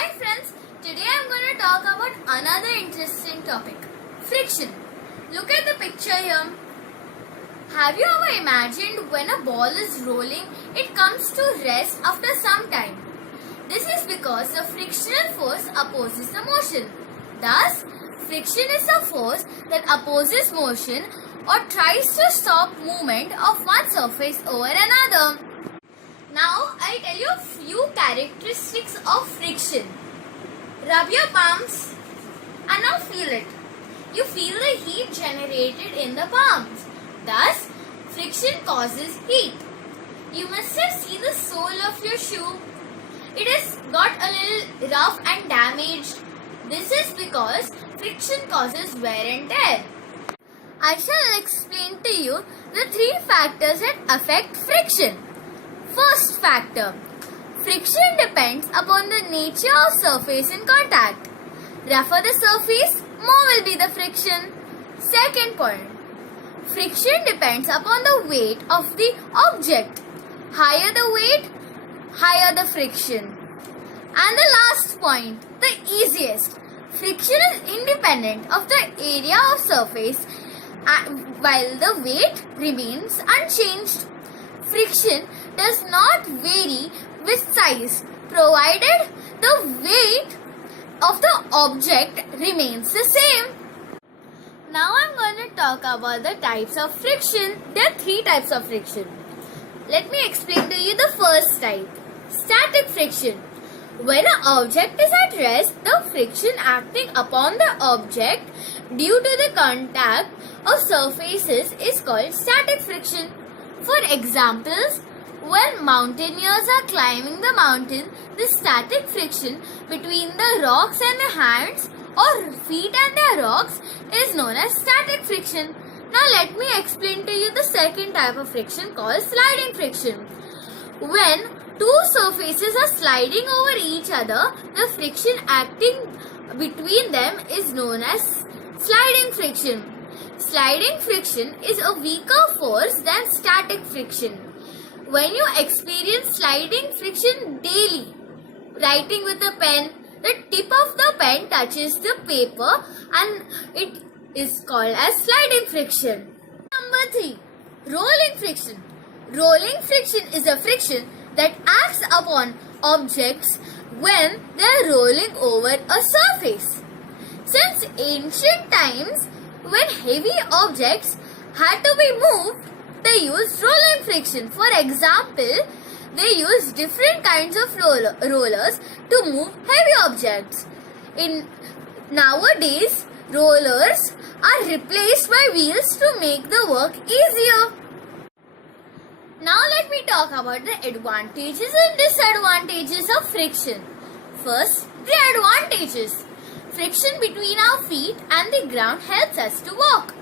Hi friends, today I'm going to talk about another interesting topic, friction. Look at the picture here. Have you ever imagined when a ball is rolling, it comes to rest after some time? This is because the frictional force opposes the motion. Thus, friction is the force that opposes motion or tries to stop movement of one surface over another. Now, I'll tell you a few characteristics of friction. Rub your palms and now feel it. You feel the heat generated in the palms. Thus, friction causes heat. You must have seen the sole of your shoe. It has got a little rough and damaged. This is because friction causes wear and tear. I shall explain to you the three factors that affect friction. First factor, friction depends upon the nature of surface in contact. Rougher the surface, more will be the friction. Second point, friction depends upon the weight of the object. Higher the weight, higher the friction. And the last point, the easiest, friction is independent of the area of surface while the weight remains unchanged. Friction does not vary with size provided the weight of the object remains the same. Now I'm going to talk about the types of friction. There are three types of friction. Let me explain to you the first type. Static friction. When an object is at rest, the friction acting upon the object due to the contact of surfaces is called static friction. For examples, when mountaineers are climbing the mountain, the static friction between the rocks and the hands or feet and the rocks is known as static friction. Now let me explain to you the second type of friction called sliding friction. When two surfaces are sliding over each other, the friction acting between them is known as sliding friction. Sliding friction is a weaker force than static friction. When you experience sliding friction daily, writing with a pen, the tip of the pen touches the paper and it is called as sliding friction. Number 3. Rolling friction. Rolling friction is a friction that acts upon objects when they are rolling over a surface. Since ancient times, when heavy objects had to be moved, they used rolling friction. For example, they used different kinds of rollers to move heavy objects. Nowadays, rollers are replaced by wheels to make the work easier. Now let me talk about the advantages and disadvantages of friction. First, the advantages. Friction between our feet and the ground helps us to walk.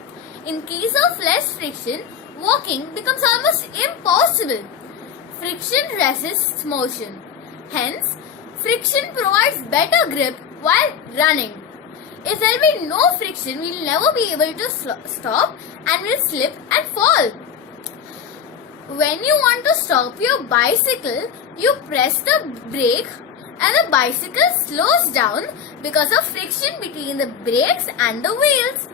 In case of less friction, walking becomes almost impossible. Friction resists motion. Hence, friction provides better grip while running. If there will be no friction, we will never be able to stop and will slip and fall. When you want to stop your bicycle, you press the brake and the bicycle slows down because of friction between the brakes and the wheels.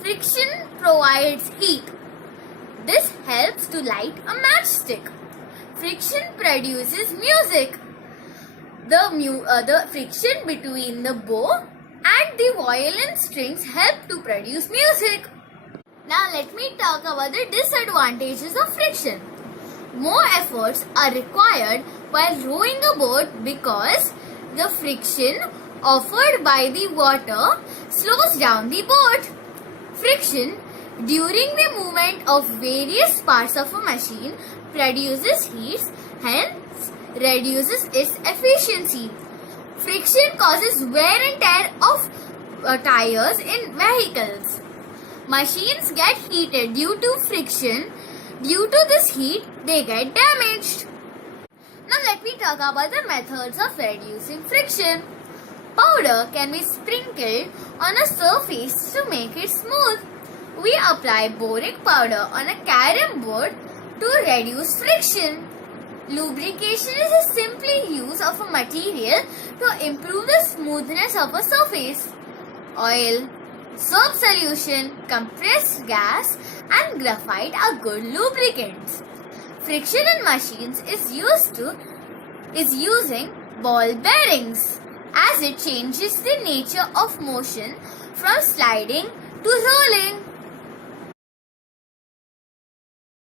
Friction provides heat. This helps to light a matchstick. Friction produces music. The friction between the bow and the violin strings help to produce music. Now let me talk about the disadvantages of friction. More efforts are required while rowing a boat because the friction offered by the water slows down the boat. Friction during the movement of various parts of a machine produces heat, hence reduces its efficiency. Friction causes wear and tear of tires in vehicles. Machines get heated due to friction. Due to this heat, they get damaged. Now let me talk about the methods of reducing friction. Powder can be sprinkled on a surface to make it smooth. We apply boric powder on a carom board to reduce friction. Lubrication is a simply use of a material to improve the smoothness of a surface. Oil, soap solution, compressed gas, and graphite are good lubricants. Friction in machines is using ball bearings, as it changes the nature of motion from sliding to rolling.